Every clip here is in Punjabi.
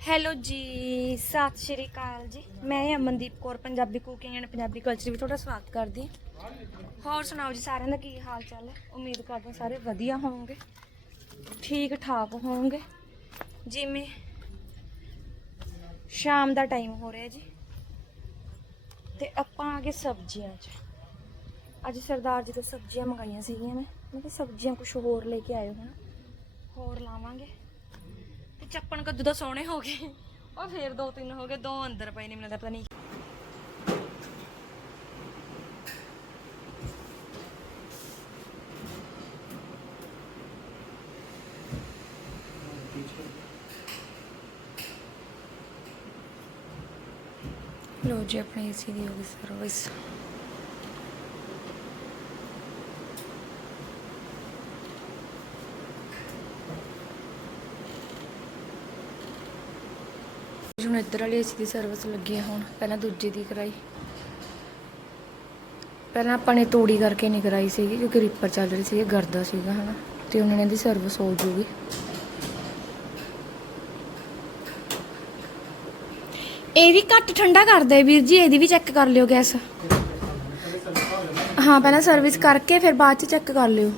ਹੈਲੋ ਜੀ, ਸਤਿ ਸ਼੍ਰੀ ਅਕਾਲ ਜੀ। ਮੈਂ Amandeep Kaur, Punjabi cooking and Punjabi culture ਵਿੱਚ ਤੁਹਾਡਾ ਸਵਾਗਤ ਕਰਦੀ ਹਾਂ। ਹੋਰ ਸੁਣਾਓ ਜੀ, ਸਾਰਿਆਂ ਦਾ ਕੀ ਹਾਲ ਚਾਲ ਹੈ? ਉਮੀਦ ਕਰਦੇ ਸਾਰੇ ਵਧੀਆ ਹੋਵੋਗੇ। ਠੀਕ ਠਾਕ ਹੋਵੋਗੇ। ਜਿਵੇਂ ਸ਼ਾਮ ਦਾ ਟਾਈਮ ਹੋ ਰਿਹਾ ਜੀ। ਤੇ ਆਪਾਂ ਆ ਗਏ ਸਬਜ਼ੀਆਂ 'ਚ। ਅੱਜ ਸਰਦਾਰ ਜੀ ਤੋਂ ਸਬਜ਼ੀਆਂ ਮੰਗਾਈਆਂ ਸੀਗੀਆਂ ਮੈਂ। ਮੈਂ ਕਿਹਾ ਸਬਜ਼ੀਆਂ ਕੁਝ ਹੋਰ ਲੈ ਕੇ ਆਇਓ ਹੁਣ ਹੋਰ ਲਾਵਾਂਗੇ। ਚੱਪਣ ਕੱਦੂ ਦਾ ਸੋਹਣੇ ਹੋ ਗਏ। ਉਹ ਫੇਰ ਦੋ ਤਿੰਨ ਹੋ ਗਏ, ਦੋ ਅੰਦਰ ਪਏ ਨੇ, ਮੈਨੂੰ ਤਾਂ ਪਤਾ ਨਹੀਂ। ਲੋ ਜੀ, ਆਪਣੇ ਏਸੀ ਦੀ ਹੋ ਗਈ ਸਰਵਿਸ ਹੁਣ ਇੱਧਰ ਵਾਲੀ ਏਸੀ ਦੀ ਸਰਵਿਸ ਲੱਗੀ ਆ ਹੁਣ ਪਹਿਲਾਂ ਦੂਜੀ ਦੀ ਕਰਾਈ। ਪਹਿਲਾਂ ਆਪਾਂ ਨੇ ਤੋੜੀ ਕਰਕੇ ਨਹੀਂ ਕਰਾਈ ਸੀਗੀ ਕਿਉਂਕਿ ਰੀਪਰ ਚੱਲ ਰਹੀ ਸੀ ਗਰਦਾ ਸੀਗਾ ਹਨਾ ਤੇ ਉਹਨਾਂ ਨੇ ਦੀ ਸਰਵਿਸ ਹੋ ਜੂਗੀ। ਇਹ ਵੀ ਘੱਟ ਠੰਡਾ ਕਰਦਾ ਹੈ ਵੀਰ ਜੀ ਇਹਦੀ ਵੀ ਚੈੱਕ ਕਰ ਲਿਓ ਗੈਸ ਹਾਂ ਪਹਿਲਾਂ ਸਰਵਿਸ ਕਰਕੇ ਫਿਰ ਬਾਅਦ ਚ ਚੈੱਕ ਕਰ ਲਿਓ।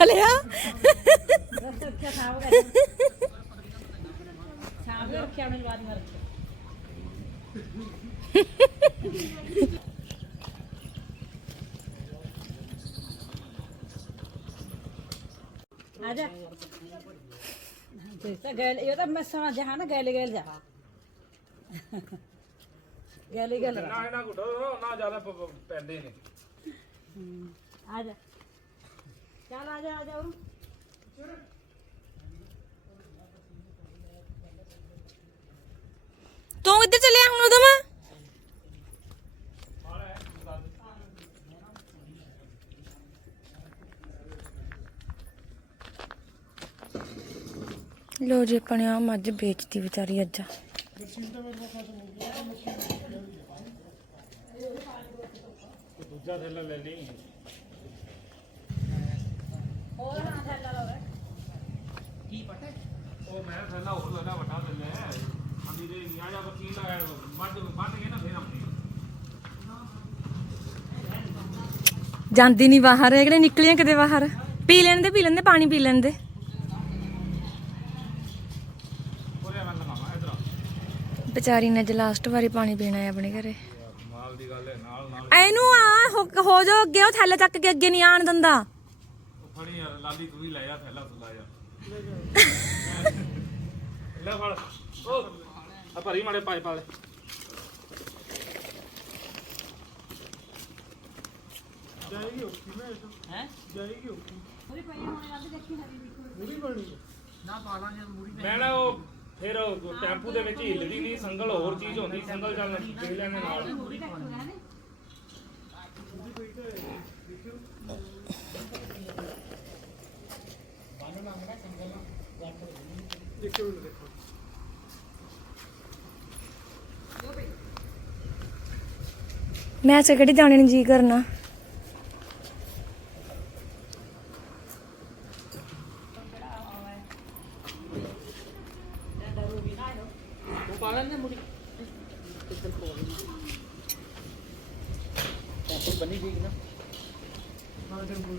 ਲਿਆ? ਰੱਖਿਆ ਸਾਹ ਸਾਹ ਗੈਲ ਇਹ ਤਾਂ ਮੈਂ ਸਮਝ ਜਾ ਨਾ ਗੈਲ ਗੈਲ ਜਾ ਗੈਲ ਗੈਲ ਨਾ ਨਾ ਗੁੱਡੋ ਨਾ ਜ਼ਿਆਦਾ ਪੈਂਦੇ ਨੇ। ਆ ਚੱਲ ਆ ਜਾ ਆ ਹੁਣ ਉਦੋਂ ਮੈਂ? ਲੋ ਜੀ ਆਪਣੇ ਆ ਮੱਝ ਵੇਚਦੀ ਵਿਚਾਰੀ ਅੱਜ। ਉਹ ਮੈਂ ਥੈਲਾ ਹੋਰ ਲੈਣਾ ਵੱਡਾ ਲੈ ਲਿਆ ਅੰਦੀ ਦੇ ਆ ਜਾ ਬੱਕੀ ਲਾਇਆ ਵੱਢ ਵੱਢ ਕੇ ਨਾ ਫੇਰ ਆਉਂਦੀ ਜਾਂਦੀ ਨਹੀਂ ਬਾਹਰ। ਇਹ ਕਿਹੜੇ ਨਿਕਲੀਆਂ ਕਿਤੇ ਬਾਹਰ? ਪੀ ਲੈਣ ਦੇ ਪੀ ਲੈਣ ਦੇ ਪਾਣੀ ਪੀ ਲੈਣ ਦੇ। ਇਧਰ ਵਿਚਾਰੀ ਨੇ ਅੱਜ ਲਾਸਟ ਵਾਰੀ ਪਾਣੀ ਪੀਣਾ ਹੈ ਆਪਣੇ ਘਰੇ। ਮਾਲ ਦੀ ਗੱਲ ਹੈ। ਨਾਲ ਨਾਲ। ਇਹਨੂੰ ਆ ਹੋ- ਹੋ ਜਾ ਅੱਗੇ ਉਹ ਥੈਲੇ ਚੱਕ ਕੇ ਅੱਗੇ ਨਹੀਂ ਆਣ ਦਿੰਦਾ। ਫੜੀ ਯਾਰ ਲਾਲੀ ਤੂੰ ਵੀ ਲੈ ਜਾ ਥੈਲਾ ਤੂੰ ਲੈ ਜਾ ਲੈ ਫੜ। ਉਹ ਆ ਭਰੀ ਮਾੜੇ ਪਾਈਪ ਵਾਲੇ ਮੈਂ ਨਾ ਉਹ ਫਿਰ ਉਹ ਟੈਂਪੂ ਦੇ ਵਿੱਚ ਹਿੱਲਦੀ ਨਹੀਂ ਸੰਗਲ ਹੋਰ ਚੀਜ਼ ਹੁੰਦੀ ਸੰਗਲ ਚੱਲ ਦੇ ਲੈਣੇ ਨਾਲ। ਮੰਗਣਾ ਸੰਗਲ ਨਾਲ ਜੱਟ ਹੋ ਜਾਣੀ ਦੇਖੋ। ਮੈਨੂੰ ਦੇਖੋ ਮੈਂ ਚਕੜੀ ਕਰਨਾ? ਉਹ ਪਾ ਲੈਣੇ ਮੁੜੀ ਇੱਧਰ ਪਾ ਲੈਣੇ ਟੈਂਪਲ ਬਣੀ ਗਈ ਨਾ। ਬਾਦਰ ਬੋਲ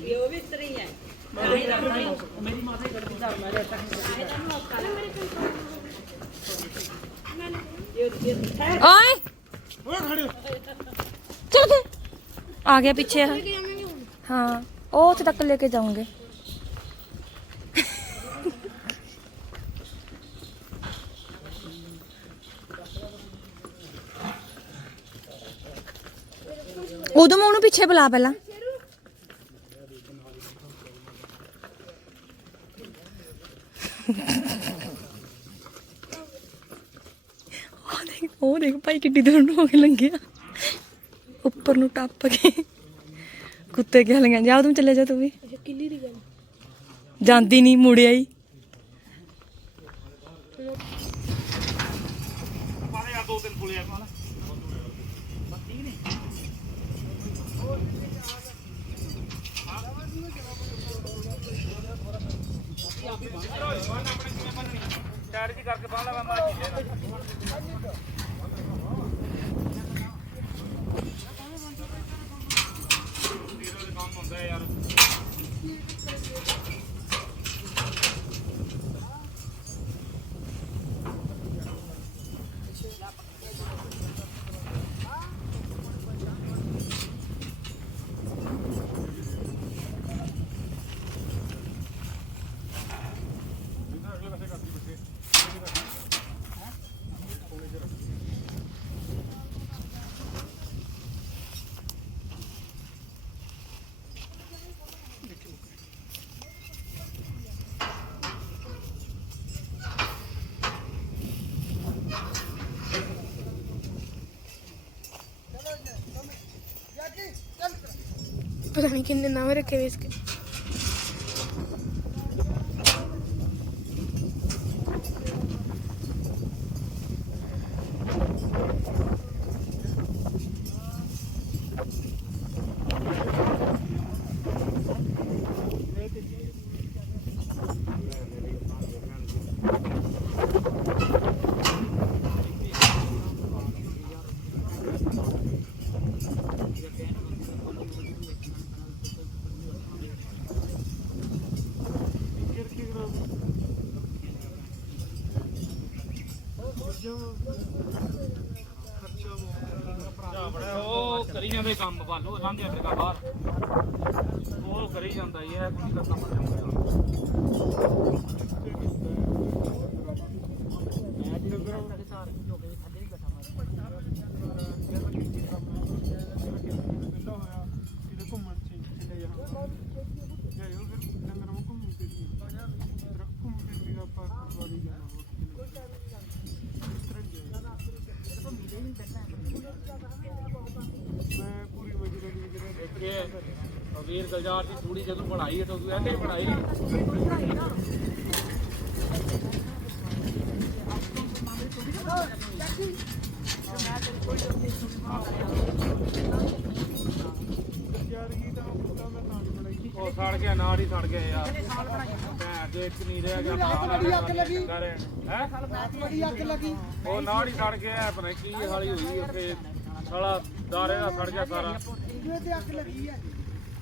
ਕਰੀ ਉਹ ਵੀ ਇਸ ਤਰ੍ਹਾਂ ਹੀ ਹੈ ਮੈਂ ਨਹੀਂ ਰੱਖਦਾ ਹੀ। ਮੇਰੀ ਮਾਤਾ ਹੀ ਕੱਢਦੀ ਘਰ ਮੈਂ ਰਹਿਤਾ ਓਏ! ਚਲ ਕੇ ਆ ਗਿਆ ਪਿੱਛੇ। ਹਾਂ ਉਹ ਉੱਥੇ ਤੱਕ ਲੈ ਕੇ ਜਾਉਂਗੇ ਉਦੋਂ ਮੈਂ ਉਹਨੂੰ ਪਿੱਛੇ ਬੁਲਾ ਪਹਿਲਾਂ। ਉਹ ਦੇਖ ਭਾਈ ਕਿੱਡੀ ਦੂਰ ਨੂੰ ਹੋ ਕੇ ਲੰਘਿਆ। ਉੱਪਰ ਨੂੰ ਟੱਪ ਕੇ ਕੁੱਤੇ ਕਹਿ ਲੰਗਾ ਜਾ ਤੂੰ ਚੱਲੇ ਜਾ ਤੂੰ ਵੀ। ਕਿੱਲੀ ਦੀ ਗੱਲ ਜਾਂਦੀ ਨਹੀਂ ਮੁੜਿਆ ਹੀ। ਪਾਣੇ ਕਰਕੇ ਬਾਹਲਾ ਮੈਂ ਮਾਰ ਦਿੱਤੇ ਕੰਮ ਹੁੰਦਾ ਹੈ ਯਾਰ ਪਤਾ ਨਹੀਂ ਕਿੰਨੇ ਨਾਮ ਰੱਖੇ ਹੋਏ ਇਸਕੇ ਉਹ ਕਰੀ ਜਾਂਦੇ ਕੰਮ ਬਾਲੋ ਲੰਘ ਅਫਰੀਕਾ ਬਾਹਰ ਉਹ ਕਰੀ ਜਾਂਦਾ ਹੀ। ਹੈ ਕੋਈ ਕਰਨਾ ਪੜ ਜਾਂਦਾ ਦੇਖੀਏ ਵੀਰ ਗਲਜਾਰ ਦੀ ਥੋੜੀ ਜਦੋਂ ਬਣਾਈ ਹੈ ਤਾਂ ਤੂੰ ਐਂਡੇ ਪੜਾਈ ਉਹ ਸੜ ਗਿਆ, ਨਾਲ ਹੀ ਸੜ ਗਿਆ ਯਾਰ। ਭੈਣ ਦੇ ਇੱਕ ਨਹੀਂ ਰਹਿ ਗਿਆ, ਨਾਲ ਅੱਗ ਲੱਗੀ ਹੈ ਬੜੀ ਅੱਗ ਲੱਗੀ ਉਹ ਨਾਲ ਹੀ ਸੜ ਗਿਆ, ਪਤਾ ਨੀ ਕੀ ਹਾਲੀ ਹੋਈ ਉੱਥੇ। ਸਾਲਾ ਦਾਰੇ ਦਾ ਸੜ ਗਿਆ ਸਾਰਾ।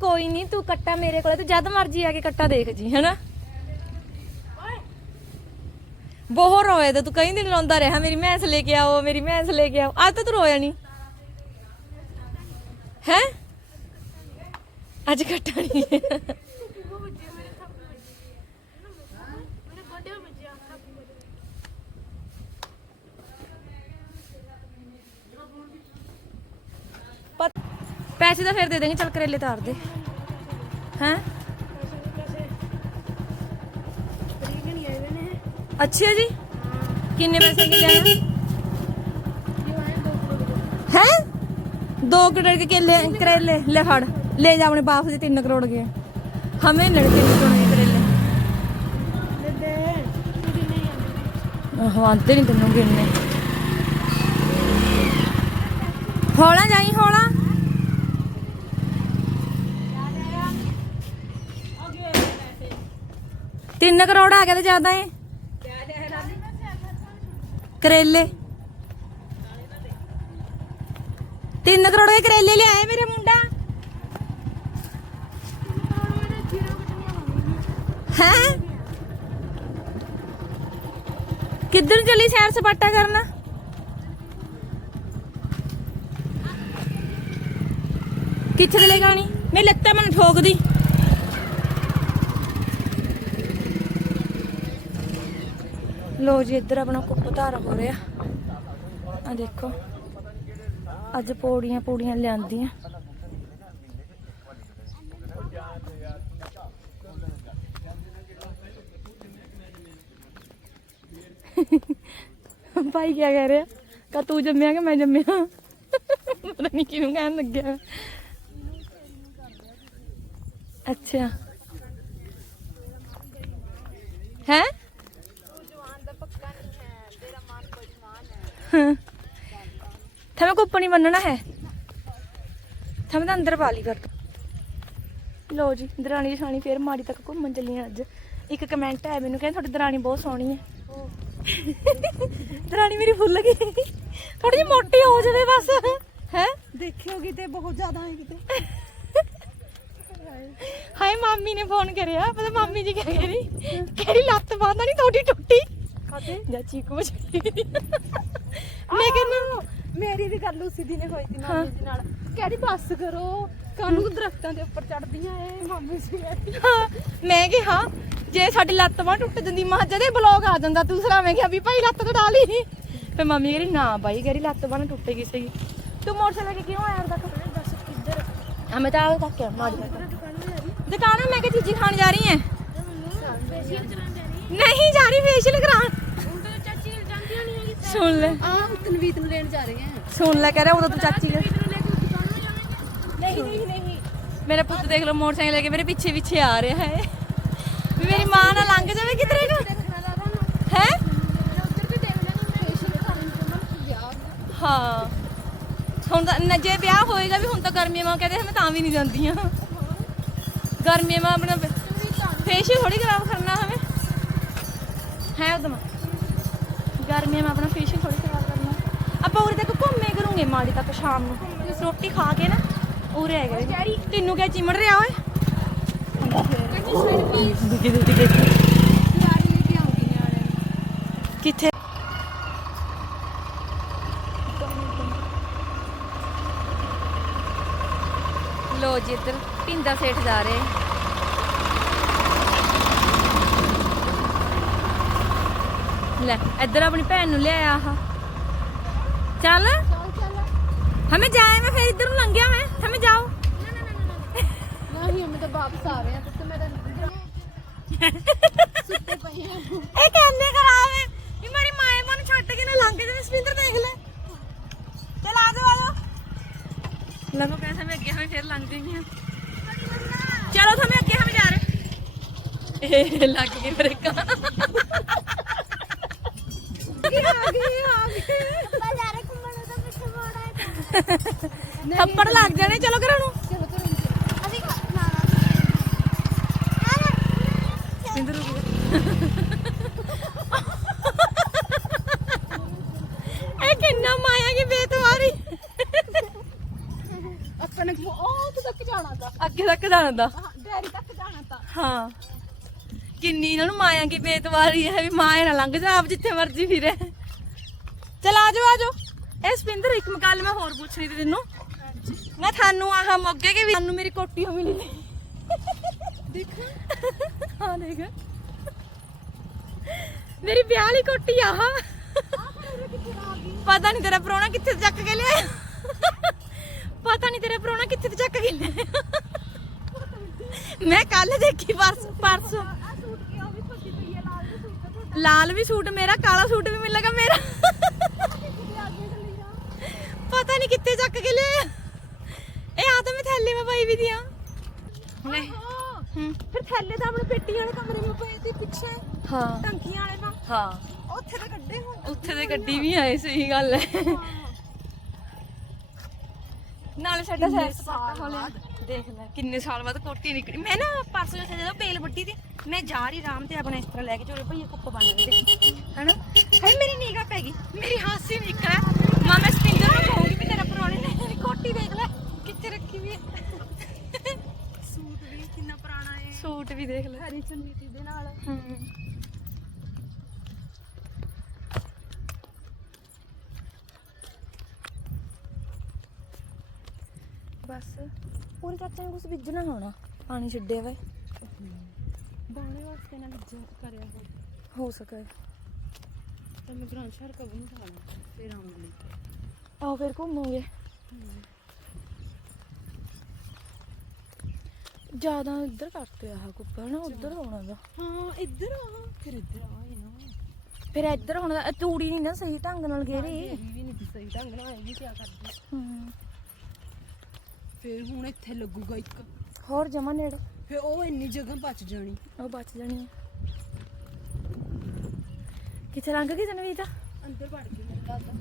ਕੋਈ ਨਹੀਂ ਤੂੰ ਕੱਟਾ ਮੇਰੇ ਕੋਲੇ, ਤੂੰ ਜਦ ਮਰਜ਼ੀ ਆ ਕੇ ਕੱਟਾ ਦੇਖ ਜੀ, ਹਨਾ? ਬਹੁਤ ਰੋਇਆ ਤਾਂ ਤੂੰ, ਕਈ ਦਿਨ ਰੋਂਦਾ ਰਿਹਾ, ਮੇਰੀ ਮੈਂਸ ਲੈ ਕੇ ਆਓ, ਮੇਰੀ ਮੈਂਸ ਲੈ ਕੇ ਆਓ, ਅੱਜ ਤਾਂ ਤੂੰ ਰੋਇਆ ਨਹੀਂ ਹੈ? ਅੱਜ ਕੱਟਾ ਨਹੀਂ ਲਿਆ। ਪਤ- ਪੈਸੇ ਤਾਂ ਫਿਰ ਦੇ ਦੇਂਗੇ ਚੱਲ ਕਰੇਲੇ ਤਾਰ ਦੇ ਹੈ ਅੱਛਾ ਜੀ ਕਿੰਨੇ ਪੈਸੇ ਕਿਲੇ ਆਏ ਹੈ 2 ਕਰੋੜ के केले करेले ले फड़ ले जा अपने बाप से तीन करोड़ के हमें लड़के तीन करोड़ के करेले ਆਹੋ ਆਂਦੇ ਨਹੀਂ ਤੈਨੂੰ ਗਿਣਨੇ ਹੌਲਾ ਜਾਈ ਹੌਲਾ ਤਿੰਨ ਕਰੋੜ ਆ ਗਿਆ ਤੇ ਜ਼ਿਆਦਾ ਏ ਕਰੇਲੇ। ਤਿੰਨ ਕਰੋੜ ਦੇ ਕਰੇਲੇ ਲਿਆਏ ਮੇਰੇ ਮੁੰਡਾ। ਹੈ? ਕਿੱਧਰ ਚੱਲੀ ਸੈਰ ਸਪਾਟਾ ਕਰਨਾ? ਕਿੱਥੇ ਲੈ ਗਾਣੀ ਮੈਂ ਲੱਤਾਂ ਮੈਨੂੰ ਠੋਕਦੀ। ਲੋ ਜੀ, ਇੱਧਰ ਆਪਣਾ ਕੁੱਪ ਧਾਰ ਹੋ ਰਿਹਾ। ਆ ਦੇਖੋ, ਅੱਜ ਪੌੜੀਆਂ ਪੌੜੀਆਂ ਲਿਆਂਦੀਆਂ। ਭਾਈ ਕੀ ਕਹਿ ਰਿਹਾ? ਕਾ ਤੂੰ ਜੰਮਿਆ ਕਿ ਮੈਂ ਜੰਮਿਆ? ਪਤਾ ਨਹੀਂ ਕਿਉਂ ਕਹਿਣ ਲੱਗਿਆ। ਅੱਛਾ। ਹੈ? ਥਮੇ ਕੁੱਪਣੀ ਬੰਨਣਾ ਹੈ। ਥਮੇ ਤਾਂ ਅੰਦਰ ਪਾ ਲਈ ਕਰ ਲੋ ਜੀ ਦਰਾਣੀ ਜਠਾਣੀ ਫੇਰ ਮਾੜੀ ਤੱਕ ਘੁੰਮਣ ਚੱਲੀਆਂ ਅੱਜ। ਇੱਕ ਕਮੈਂਟ ਆਇਆ ਮੈਨੂੰ ਕਹਿੰਦੇ ਤੁਹਾਡੀ ਦਰਾਣੀ ਬਹੁਤ ਸੋਹਣੀ ਹੈ। ਦਰਾਣੀ ਮੇਰੀ ਫੁੱਲ ਗਈ। ਥੋੜੀ ਜਿਹੀ ਮੋਟੀ ਹੋ ਜਾਵੇ ਬਸ ਹੈ? ਦੇਖਿਓਗੀ ਤੇ ਬਹੁਤ ਜ਼ਿਆਦਾ ਹੈ ਕਿਤੇ। ਹਾਏ ਮਾਮੀ ਨੇ ਫੋਨ ਕਰਿਆ। ਪਤਾ ਮਾਮੀ ਜੀ ਕਹਿ ਰਹੀ ਕਿਹੜੀ ਲੱਤ ਨਹੀਂ ਤੁਹਾਡੀ ਟੁੱਟੀ। ਜਾਂ ਚੀਕੂ ਬਚੀ ਮੈਂ ਕਹਿੰਦਾ ਮੇਰੀ ਵੀ ਗੱਲ ਉਸੇ ਦਿਨੇ ਹੋਈ ਸੀ ਮਾਮੀ ਜੀ ਨਾਲ। ਕਹਿੰਦੀ ਬੱਸ ਕਰੋ ਕਾਨੂੰ ਦਰਖਤਾਂ ਦੇ ਉੱਪਰ ਚੜਦੀਆਂ ਏ ਮਾਮੀ ਜੀ ਕਹਿੰਦੀ ਹਾਂ ਮੈਂ ਕਿਹਾ ਜੇ ਸਾਡੀ ਲੱਤ ਬਾਂਹ ਟੁੱਟ ਜਾਂਦੀ ਮਾਂ ਜਦੇ ਬਲੌਗ ਆ ਜਾਂਦਾ ਦੂਸਰਾ ਮੈਂ ਕਿਹਾ ਵੀ ਭਾਈ ਲੱਤ ਕਢਾ ਲਈ। ਫੇ ਮੰਮੀ ਕਹਿੰਦੀ ਨਾ ਬਾਈ ਕਹਿੰਦੀ ਲੱਤ ਬਾਂਹ ਟੁੱਟੇ ਕਿਸੇ ਦੀ ਤੂੰ ਮੋਟਰਸਾਈਕਲ ਲੈ ਕੇ ਕਿਉਂ ਆਇਆ ਤੱਕ ਦੱਸ ਕਿੱਧਰ? ਆ ਮੈਂ ਤਾਂ ਆ ਤੱਕ ਆ ਮਾੜੀ ਦੁਕਾਨ ਮੈਂ ਕਿ ਚੀਜ਼ੀ ਖਾਣ ਜਾ ਰਹੀ ਫੇਸ਼ੀਅਲ ਜਾ ਰਹੀ ਨਹੀਂ ਜਾ ਰਹੀ ਫੇਸ਼ੀਅਲ ਕਰਾਉਣ ਹੁਣ ਤਾਂ ਚਾਚੀ ਜਾਂਦੀਆਂ ਨਹੀਂ ਹੈਗੀ ਸੁਣ ਲੈ। ਆ ਤਨਵੀਤ ਨੂੰ ਲੈਣ ਜਾ ਰਹੇ ਆ। ਸੁਣ ਲੈ ਕਹਿ ਰਿਹਾ ਉਦੋਂ ਤੂੰ ਚਾਚੀ ਦੇ। ਨਹੀਂ? ਨਹੀਂ ਨਹੀਂ ਮੇਰਾ ਪੁੱਤ ਦੇਖ ਲਓ ਮੋਟਰਸਾਈਕਲ ਲੈ ਕੇ ਮੇਰੇ ਪਿੱਛੇ ਪਿੱਛੇ ਆ ਰਿਹਾ ਹੈ। ਵੀ ਮੇਰੀ ਮਾਂ ਨਾ ਲੰਘ ਜਾਵੇ ਕਿਧਰੇ ਨੂੰ। ਹੈ? ਹਾਂ ਹੁਣ ਤਾਂ ਨਾ ਜੇ ਵਿਆਹ ਹੋਏਗਾ ਵੀ ਹੁਣ ਤਾਂ ਗਰਮੀਆਂ ਮਾਂ ਕਹਿੰਦੇ ਮੈਂ ਤਾਂ ਵੀ ਨਹੀਂ ਜਾਂਦੀਆਂ ਗਰਮੀਆਂ ਮਾਂ ਆਪਣਾ ਫੇਸ਼ੀਅਲ ਥੋੜੀ ਖਰਾਬ ਕਰਨਾ ਹਮੇ ਹੈ ਉਦਮ। ਗਰਮੀਆਂ ਮਾਂ ਆਪਣਾ ਫੇਸ਼ੀਅਲ ਥੋੜੀ ਖਰਾਬ ਕਰਨਾ। ਆਪਾਂ ਉਰੇ ਤੱਕ ਘੁੰਮੇ ਕਰੂੰਗੇ ਮਾੜੀ ਤੱਕ ਸ਼ਾਮ ਨੂੰ। ਰੋਟੀ ਖਾ ਕੇ ਨਾ ਉਰੇ ਆਏਗਾ ਤੈਨੂੰ ਕਿਆ ਚਿਮੜ ਰਿਹਾ ਓਏ? ਕਿੱਥੇ? ਲੋ ਜੀ ਇੱਧਰ ਪਿੰਦਾ ਸੇਠ ਜਾ ਰਹੇ। ਲੈ ਇੱਧਰ ਆਪਣੀ ਭੈਣ ਨੂੰ ਲਿਆਇਆ ਆਹ ਚੱਲ ਚੱਲ ਚੱਲ ਹਮੇ ਜਾਏ ਮੈਂ ਫਿਰ ਇੱਧਰ ਨੂੰ ਲੰਘਿਆ ਮੈਂ ਹਮੇ ਜਾਓ ਨਹੀਂ ਹਮੇ ਤਾਂ ਵਾਪਸ ਆ ਰਹੇ ਆ ਤੇ ਮੇਰਾ ਸੁੱਤੇ ਪਏ ਆ ਇਹ ਕਹਿੰਦੇ ਖਰਾਬ ਹੈ ਵੀ ਮੇਰੀ ਮਾਏ ਮਨ ਛੱਡ ਕੇ ਨਾ ਲੰਘ ਜਾਵੇ ਸਪਿੰਦਰ ਦੇਖ ਲੈ ਚਲ ਆ ਜਾ ਆ ਜਾ ਲਗੋ ਪੈਸੇ ਮੈਂ ਅੱਗੇ ਹਮੇ ਫਿਰ ਲੰਘ ਗਈ ਹਾਂ ਚਲੋ ਥਮੇ ਅੱਗੇ ਹਮੇ ਜਾ ਰਹੇ ਇਹ ਲੱਗ ਗਈ ਬ੍ਰੇਕਾਂ ਥੱਪੜ ਲੱਗ ਜਾਣੇ ਚਲੋ ਘਰਾਂ ਨੂੰ। ਇਹ ਕਿੰਨਾ ਮਾਇਆ ਕੀ ਬੇਤਵਾਰੀ। ਆਪਾਂ ਨੇ ਉਹ ਤੋਂ ਤੱਕ ਜਾਣਾ ਦਾ ਅੱਗੇ ਤੱਕ ਜਾਣਾ ਦਾ ਡੈਰੀ ਤੱਕ ਜਾਣਾ ਤਾਂ। ਹਾਂ। ਕਿੰਨੀ ਇਹਨਾਂ ਨੂੰ ਮਾਇਆ ਕੀ ਬੇਤਵਾਰੀ ਹੈ ਵੀ ਮਾਇਆ ਨਾ ਲੰਘ ਜਾ ਆਪ ਜਿੱਥੇ ਮਰਜ਼ੀ ਫਿਰੇ। ਚਲ ਆ ਜਾਓ ਆ ਜਾਓ। ਇਹ ਸਪਿੰਦਰ ਇੱਕ ਮਕਾਲ ਮੈਂ ਹੋਰ ਪੁੱਛ ਰਹੀ ਸੀ ਤੈਨੂੰ। ਮੈਂ ਤੁਹਾਨੂੰ ਆਹ ਮੋਗੇ ਕੇ ਵੀ ਤੁਹਾਨੂੰ ਮੇਰੀ ਕੋਟੀ ਹੋ ਮਿਲੀ ਦੇਖ। ਹਾਂ ਦੇਖ। ਮੇਰੀ ਵਿਆਹ ਵਾਲੀ ਕੋਟੀ ਆਹ ਪਤਾ ਨਹੀਂ ਤੇਰਾ ਪ੍ਰਾਹੁਣਾ ਕਿੱਥੇ ਤੋਂ ਚੱਕ ਕੇ ਲਿਆਇਆ। ਪਤਾ ਨਹੀਂ ਤੇਰਾ ਪ੍ਰਾਹੁਣਾ ਕਿੱਥੇ ਤੋਂ ਚੱਕ ਕੇ ਲਿਆਇਆ। ਮੈਂ ਕੱਲ ਦੇਖੀ ਪਰਸ ਪਰਸੋਂ। ਲਾਲ ਵੀ ਸੂਟ ਮੇਰਾ ਕਾਲਾ ਸੂਟ ਵੀ ਮੇਰਾ ਗਿਆ ਢਲੀ ਜਾ ਪਤਾ ਨਹੀਂ ਕਿੱਥੇ ਚੱਕ ਕੇ ਲਿਆਇਆ ਇਹ ਆ ਤਾਂ ਮੈਂ ਥੈਲੇ ਮੈਂ ਪਾਈ ਵੀ ਦੀਆਂ। ਨਹੀਂ ਹਾਂ ਹੂੰ। ਫਿਰ ਥੱਲੇ ਤਾਂ ਆਪਣੇ ਪੇਟੀ ਵਾਲੇ ਕਮਰੇ ਵਿੱਚ ਪਏ ਤੇ ਪਿੱਛੇ। ਹਾਂ। ਟੰਕੀਆਂ ਵਾਲੇ ਨਾਲ ਹਾਂ। ਉੱਥੇ ਤਾਂ ਕੱਢੇ ਹੁਣ। ਉੱਥੇ ਤੇ ਗੱਡੀ ਵੀ ਆਏ ਸਹੀ ਗੱਲ ਹੈ। ਨਾਲੇ ਸਾਡਾ ਸੈਰ ਸਪਾਟਾ ਹੋ ਲਿਆ। ਦੇਖ ਲੈ ਕਿੰਨੇ ਸਾਲ ਬਾਅਦ ਕੋਟੀ ਨਿਕਲੀ। ਮੈਂ ਨਾ ਪਰਸੋਂ ਜਿਹਾ ਜਦੋਂ ਪੇਲ ਵੱਡੀ ਤੇ ਮੈਂ ਜਾ ਰਹੀ ਆਰਾਮ ਤੇ ਆਪਣਾ ਇਸ ਤਰ੍ਹਾਂ ਲੈ ਕੇ ਚੋਰੇ ਭਈਏ ਕੁੱਪ ਬਣ ਤੇ ਹਨਾ? ਹਾਏ ਮੇਰੀ ਨਿਗਾਹ ਪੈ ਗਈ ਮੇਰੀ ਹਾਸੀ ਨਿਕਲਿਆ ਮਾਂ ਮੈਂ ਸਪਿੰਦਰ ਨੂੰ ਕਹੂੰਗੀ ਵੀ ਤੇਰਾ ਪੁਰਾਣੇ ਨੇ ਮੇਰੀ ਕੋਟੀ ਦੇਖ ਲੈ ਕਿੱਥੇ ਰੱਖੀ ਵੀ ਸੂਟ ਵੀ ਕਿੰਨਾ ਪੁਰਾਣਾ ਹੈ। ਸੂਟ ਵੀ ਦੇਖ ਲੈ। ਹਰੀ ਚੁੰਨੀ ਦੇ ਨਾਲ। ਬਸ। ਪੂਰੀ ਚਾਚਾ ਨੇ ਕੁਝ ਬੀਜਣਾ ਹੋਣਾ ਪਾਣੀ ਛੱਡਿਆ ਵੇ। ਬਾਣੇ ਵਾਸਤੇ ਨਾ ਵਿੱਚ ਕਰਿਆ ਹੋ ਹੋ ਸਕੇ। ਤੇ ਮੈਂ ਗ੍ਰਾਂ ਸ਼ਹਿਰ ਕਬੂ ਨੂੰ ਖਾਣਾ ਫਿਰ ਆਉਂਗੀ। ਆਓ ਫਿਰ ਘੁੰਮੋਗੇ। ਜ਼ਿਆਦਾ ਇੱਧਰ ਕਰਤੇ ਆਹ ਕੁੱਪਾ ਨਾ ਉੱਧਰ ਹੋਣਾ ਦਾ ਹਾਂ ਇੱਧਰ ਆ। ਫਿਰ ਇੱਧਰ ਆ ਇਹ ਨਾ। ਫਿਰ ਇੱਧਰ ਹੋਣਾ ਦਾ ਤੂੜੀ ਨਹੀਂ ਨਾ ਸਹੀ ਢੰਗ ਨਾਲ ਗੇਰੀ। ਇਹ ਵੀ ਨਹੀਂ ਸਹੀ ਢੰਗ ਨਾਲ ਆਏਗੀ ਕੀ ਕਰਦੀ। ਹੂੰ ਫਿਰ ਹੁਣ ਇੱਥੇ ਲੱਗੂਗਾ ਇੱਕ। ਹੋਰ ਜਮਾ ਨੇੜੇ? ਫਿਰ ਉਹ ਇੰਨੀ ਜਗ੍ਹਾ ਬਚ ਜਾਣੀ। ਉਹ ਬਚ ਜਾਣੀ ਹੈ ਕਿੱਥੇ ਲੰਘ ਗਈ ਜਨਵੀਰ ਅੰਦਰ ਵੜ ਕੇ ਮੇਰੇ ਲੱਗਦਾ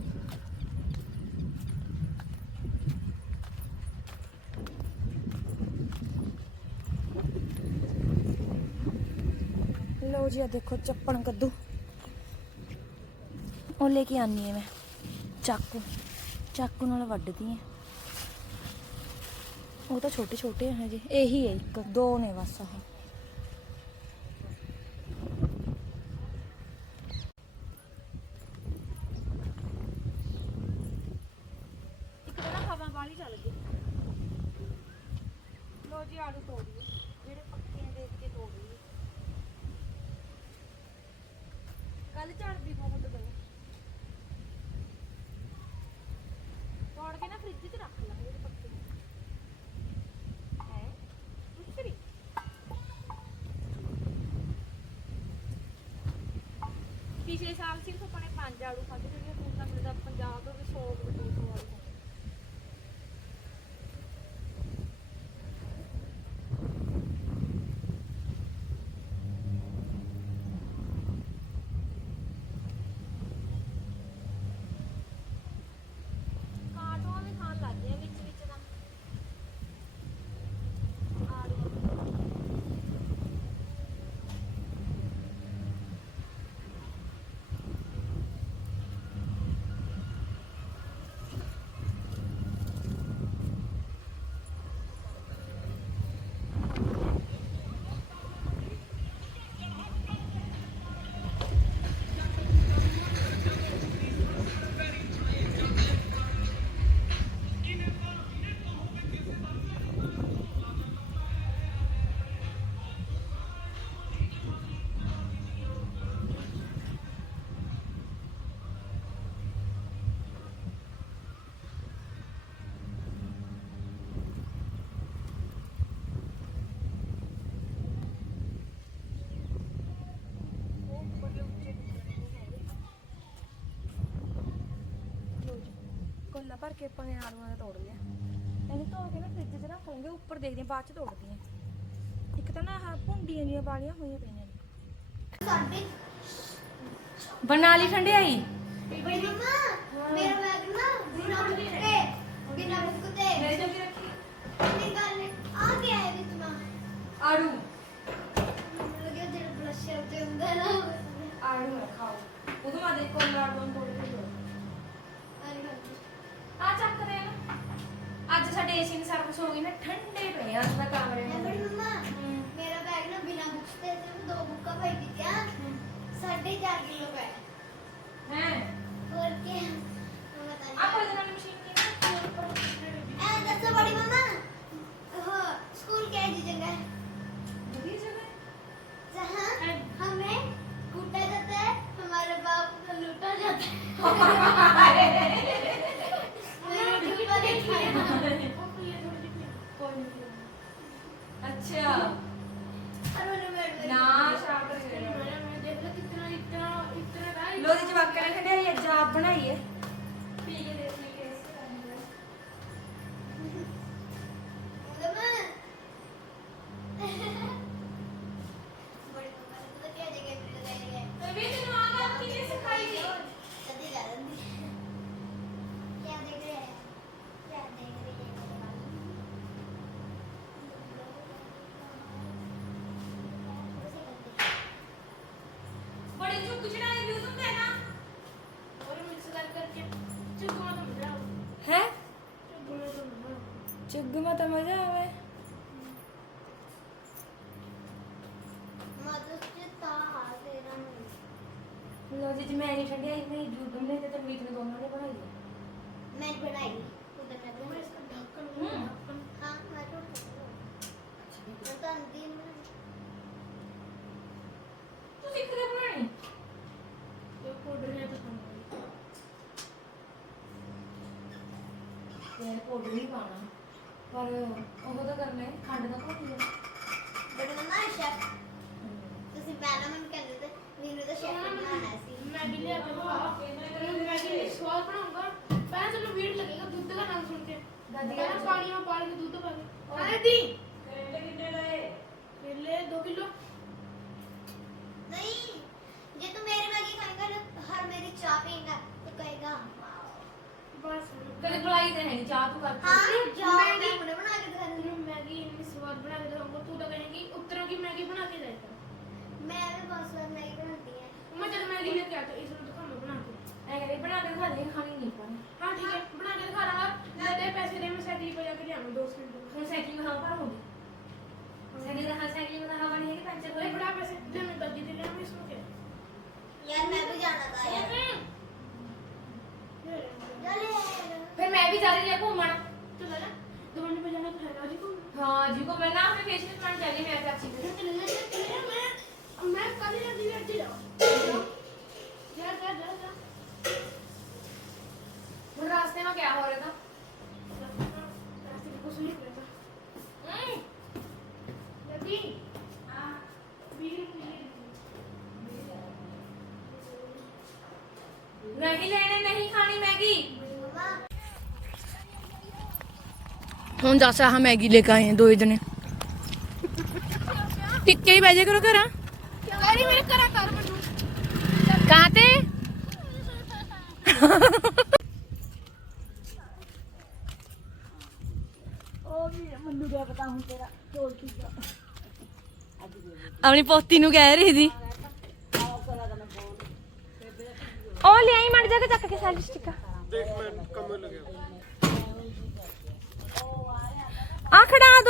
ਲੋ ਜੀ ਆ ਦੇਖੋ ਚੱਪਣ ਕੱਦੂ। ਉਹ ਲੈ ਕੇ ਆਨੀ ਹੈ ਮੈਂ। ਚਾਕੂ। ਚਾਕੂ ਨਾਲ ਵੱਢਦੀ ਹੈ। ਉਹ ਤਾਂ ਛੋਟੇ ਛੋਟੇ ਹੈ ਜੀ ਇਹੀ ਹੈ ਇੱਕ। ਦੋ ਨੇ ਬਸ ਆਹ ਇੱਕ ਤਾਂ ਨਾ ਹਵਾ ਵਾਲੀ ਚੱਲ ਗਈ ਲੋ ਜੀ ਆਲੂ ਤੋੜੀਏ ਜਿਹੜੇ ਪੱਕੇ ਆ ਦੇਖ ਕੇ ਤੋੜੀਏ ਕੱਲ ਝੜਦੀ ਬਹੁਤ ਗਈ ਤੋੜ ਕੇ ਨਾ ਫ੍ਰਿਜ 'ਚ ਰੱਖ ਲਾਂਗੇ ਜਿਹੜੇ ਪੱਕੇ ਹੈ ਮਿਸਤਰੀ ਪਿਛਲੇ ਸਾਲ ਸਿਰਫ ਆਪਾਂ ਨੇ ਪੰਜ ਆਲੂ ਖਾਧੇ ਜਿਹੜੇ ਹੁਣ ਤਾਂ ਮਿਲਦਾ ਪੰਜਾਬ ਤੋਂ ਵੀ 100 200 ਕੋਲਾ ਭਰ ਕੇ ਆਪਾਂ ਨੇ ਆਲੂਆਂ ਦਾ ਤੋੜ ਲਿਆ ਇਹਨੂੰ ਧੋ ਕੇ ਨਾ ਫ੍ਰਿਜ 'ਚ ਰੱਖਾਂਗੇ ਉੱਪਰ ਦੇਖਦੇ ਹਾਂ ਬਾਅਦ 'ਚ ਤੋੜਦੇ ਹਾਂ। ਇੱਕ ਤਾਂ ਨਾ ਆਹ ਭੁੰਡੀਆਂ ਜੀਆਂ ਵਾਲੀਆਂ ਹੋਈਆਂ ਪਈਆਂ ਨੇ। ਬਣਾ ਲਈ ਠੰਡਿਆਈ? ਬਈ ਮਮਾ ਪਾਉਣਾ। ਪਰ ਉਹ ਤਾਂ ਕਰਨਾ ਹੀ ਖੰਡ ਦਾ ਘੋਟੀਆ कौन जा सा हम मैगी लेकर आए हैं दो ही जने टिक्के ही भेजे करो करा कहाँ थे ਆਪਣੀ ਪੋਤੀ ਨੂੰ ਕਹਿ ਰਹੀ ਸੀ। ਉਹ ਲਿਆਈ ਮੜ ਜਾ ਕੇ ਚੱਕ ਕੇ ਸਾਰੀ ਦੇਖ ਮੈਂ ਕੰਮ ਲੱਗਿਆ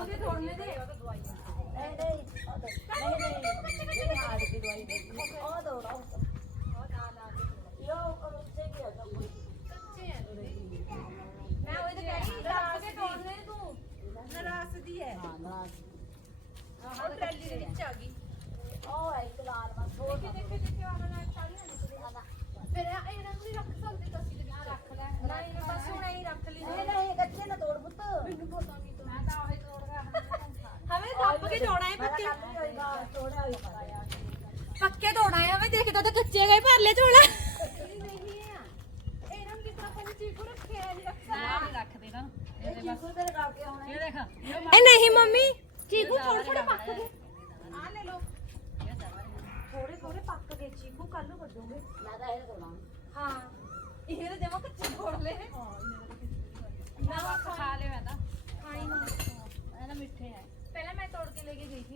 我这都我这都。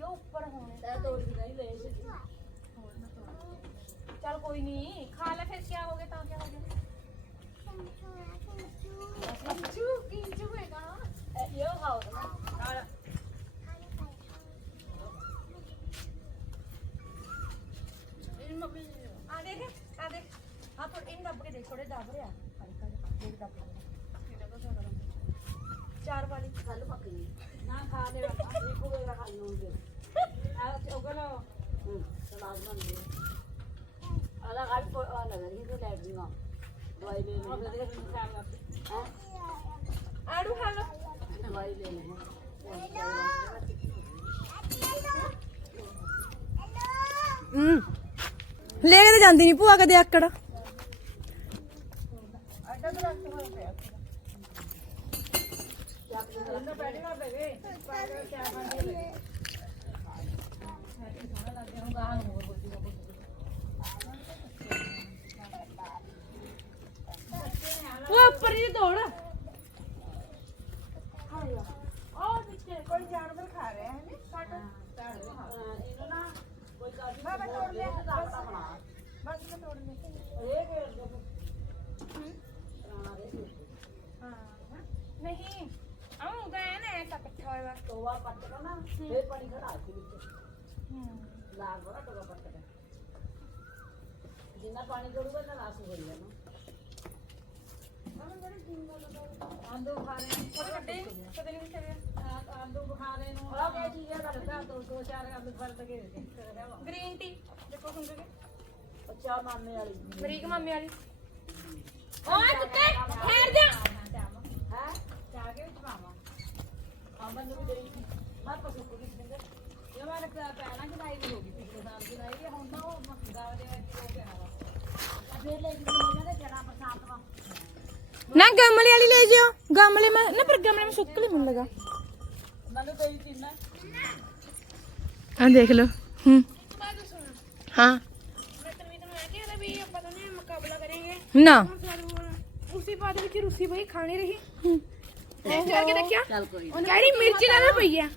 ਉਹ ਉੱਪਰ ਹੋਣੇ। ਤੇ ਤੋੜ ਵੀ ਨਹੀਂ ਲੈ। ਸੀ ਚੱਲ ਕੋਈ ਨਹੀਂ ਖਾ ਲੈ ਫਿਰ ਕੀ ਹੋ ਗਿਆ ਤਾਂ ਕੀ ਹੋ ਗਿਆ। ਕਿੰਚੂ ਕਿੰਚੂ ਹੈਗਾ। ਇਹ ਇਹ ਖਾਓ। ਨਾ ਇਹ ਮੰਮੀ ਆ ਦੇਖ ਚਾਰ ਵਾਲੀ। ਕੱਲ ਪੱਕ ਨਾ ਹੂੰ ਸਲਾਦ ਬਣ ਗਈ ਆਦਾ ਗੱਲ ਕੋ ਆ ਲਗਾ ਰਹੀ ਤੇ ਲੈਟ ਦੀ ਨਾ ਦਵਾਈ ਲੈ ਲੈ ਉਹਦੇ ਆੜੂ ਖਾ ਲੋ ਦਵਾਈ ਲੈ ਲੈ ਹੂੰ ਲੈ ਕੇ ਜਾਂਦੀ ਨਹੀਂ ਭੂਆ ਕਦੇ ਆਕੜ। ਉਹ ਉੱਪਰ ਹੀ ਤੋੜ ਉਹ ਵਿੱਚ ਕੋਈ ਜਾਨਵਰ ਖਾ ਰਿਹਾ ਹੈ ਨੀ ਕੱਟ ਇਹਨੂੰ ਨਾ ਕੋਈ ਕਾਜੀ ਮੈਂ ਮੈਂ ਤੋੜ ਲਿਆ ਬਸ ਬਣਾ ਬਸ ਮੈਂ ਤੋੜ ਲਿਆ। ਇਹ ਕੇ ਪੁਰਾਣਾ ਦੇ ਹਾਂ ਨਹੀਂ ਆਉਂਦਾ ਹੈ ਨਾ ਐਸਾ ਇਕੱਠਾ ਹੋਇਆ। ਵਾ। ਤੋਵਾ ਪੱਟ ਕੇ ਨਾ ਫੇਰ ਪਾਣੀ ਖੜਾ ਸੀ ਵਿੱਚ। ਹੂੰ ਲਾਗ ਬੜਾ ਟੋਆ ਪੱਟ ਕੇ ਜਿੰਨਾ ਪਾਣੀ ਕਰੂਗਾ ਨਾ ਨਾਸ ਹੋ ਜਾਏਗਾ ਨਾ ਆਂਦੋ ਬੁਖਾਰੇ ਉਹ ਕੱਢੇ ਕਦੇ ਨਹੀਂ ਚੱਲਿਆ ਆਂਦੋ ਬੁਖਾਰੇ ਨੂੰ ਉਹ ਕੀ ਚੀਜ਼ ਹੈ ਰੱਖਦਾ ਦੋ ਦੋ ਚਾਰ ਆਂਦੋ ਫਰਤ ਕੇ ਗ੍ਰੀਨ ਟੀ ਦੇਖੋ ਸੁਣ ਕੇ ਅੱਛਾ ਮਾਮੇ ਵਾਲੀ ਬਰੀਕ ਮਾਮੇ ਵਾਲੀ ਓਏ ਕੁੱਤੇ ਨੂੰ ਹੋ ਗਈ ਪਿਛਲੇ ਸਾਲ ਹੁਣ ਤਾਂ ਉਹ ਦੇ ਹੋ ਗਿਆ ਵਾ ਫੇਰ ਲੈ ਉਹਨਾਂ ਦੇ ਜੜਾ ਬਰਸਾਤ ਵਾ ਗਮਲੇ ਵਾਲੀ ਲੈ ਜਿਓ ਗਮਲੇ ਮੈਂ ਨਾ ਪਰ ਗਮਲੇ ਮੈਂ ਸੁੱਕ ਲਈ ਮੈਨੂੰ ਲਗਾ। ਮੈਨੂੰ ਆ ਦੇਖ ਲਓ ਹੂੰ। ਹਾਂ। ਨੂੰ। ਇਹ ਕਿਹਾ ਵੀ ਆਪਾਂ ਦੋਨੇ ਮੁਕਾਬਲਾ ਕਰਾਂਗੇ ਨਾ ਉਸੇ ਬਾਅਦ ਵਿੱਚ ਰੂਸੀ ਬਈ ਖਾਣੀ ਰਹੀ। ਟੇਸਟ ਕਰਕੇ ਦੇਖਿਆ ਚੱਲ ਕੋਈ ਕਹਿ ਰਹੀ ਮਿਰਚ ਜ਼ਿਆਦਾ ਪਈ ਆ।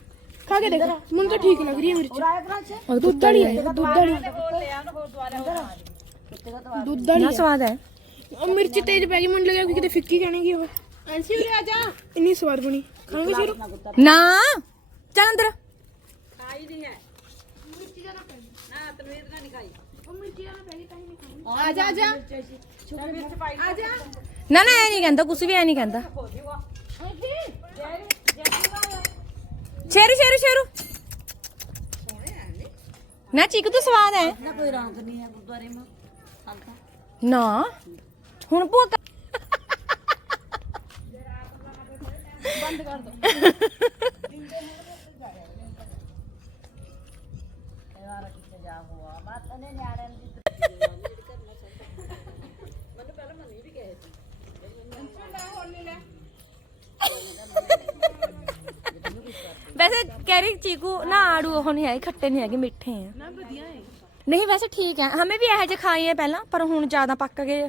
ਖਾ ਕੇ ਦੇਖ ਮੈਨੂੰ ਤਾਂ ਠੀਕ ਲੱਗ ਰਹੀ ਹੈ ਮਿਰਚ ਰਾਇ ਕਰਾਂਚ ਦੁੱਧ ਵਾਲੀ ਹੈ ਦੁੱਧ ਵਾਲੀ ਹੋਰ ਲੈ ਆਣ ਹੋਰ ਦੁਆਰਾ ਹੋਰ ਕਿੱਥੇ ਦਾ ਦਵਾ ਦੁੱਧ ਵਾਲੀ ਨਾ ਸਵਾਦ ਹੈ ਉਹ ਮਿਰਚ ਤੇਜ਼ ਪੈ ਗਈ ਮੈਨੂੰ ਲੱਗਿਆ ਕਿ ਕਿਤੇ ਫਿੱਕੀ ਜਾਣਗੀ ਉਹ ਐਂਸੀ ਉਰੇ ਆ ਜਾ ਇੰਨੀ ਸਵਾਦ ਬਣੀ ਖਾਵਾਂਗੇ ਸ਼ੁਰੂ ਨਾ ਕੁੱਤਾ ਨਾ ਚੱਲ ਅੰਦਰ ਖਾਈ ਨਹੀਂ ਹੈ ਮਿਰਚ ਜ਼ਿਆਦਾ ਪੈ ਗਈ ਨਾ ਤਨਵੀਰ ਨਾ ਨਹੀਂ ਖਾਈ ਉਹ ਮਿਰਚ ਜ਼ਿਆਦਾ ਪੈ ਗਈ ਤਾਂ ਹੀ ਨਹੀਂ ਖਾਣੀ ਆ ਜਾ ਆ ਜਾ ਛੋਟੀ ਮਿਰਚ ਪਾਈ ਆ ਜਾ ਨਾ ਨਾ ਐ ਨਹੀਂ ਕਹਿੰਦਾ ਕੁਛ ਵੀ ਐ ਨਹੀਂ ਕਹਿੰਦਾ ਹੋ ਜੂਗਾ ਸ਼ੇਰੂ ਸ਼ੇਰੂ ਸ਼ੇਰੂ। ਨਾ ਚੀਕੂ ਤਾਂ ਸਵਾਦ ਹੈ। ਨਾ ਕੋਈ ਰੌਣਕ ਨਹੀਂ ਹੈ ਗੁਰਦੁਆਰੇ ਮਾ। ਹਲਕਾ। ਨਾ। ਹੁਣ ਭੂਆ ਬੰਦ ਕਰ ਦੋ। ਯਾਰ ਕਿੱਥੇ ਜਾ ਹੋਆ? ਬਾਤ ਨੇ ਨਿਆਣਿਆਂ ਦੀ ਮੈਨੂੰ ਪਹਿਲਾਂ ਮੰਨੀ ਵੀ ਕਹੇ ਸੀ ਵੈਸੇ ਕਹਿ ਰਹੀ ਚੀਕੂ ਨਾ ਆੜੂ ਉਹ ਨਹੀਂ ਹੈ ਖੱਟੇ ਨਹੀਂ ਹੈਗੇ ਮਿੱਠੇ ਆ। ਨਾ ਵਧੀਆ ਹੈ। ਨਹੀਂ ਵੈਸੇ ਠੀਕ ਹੈ। ਹਮੇ ਵੀ ਇਹੋ ਜਿਹੇ ਖਾਏ ਆ ਪਹਿਲਾਂ ਪਰ ਹੁਣ ਜ਼ਿਆਦਾ ਪੱਕ ਗਏ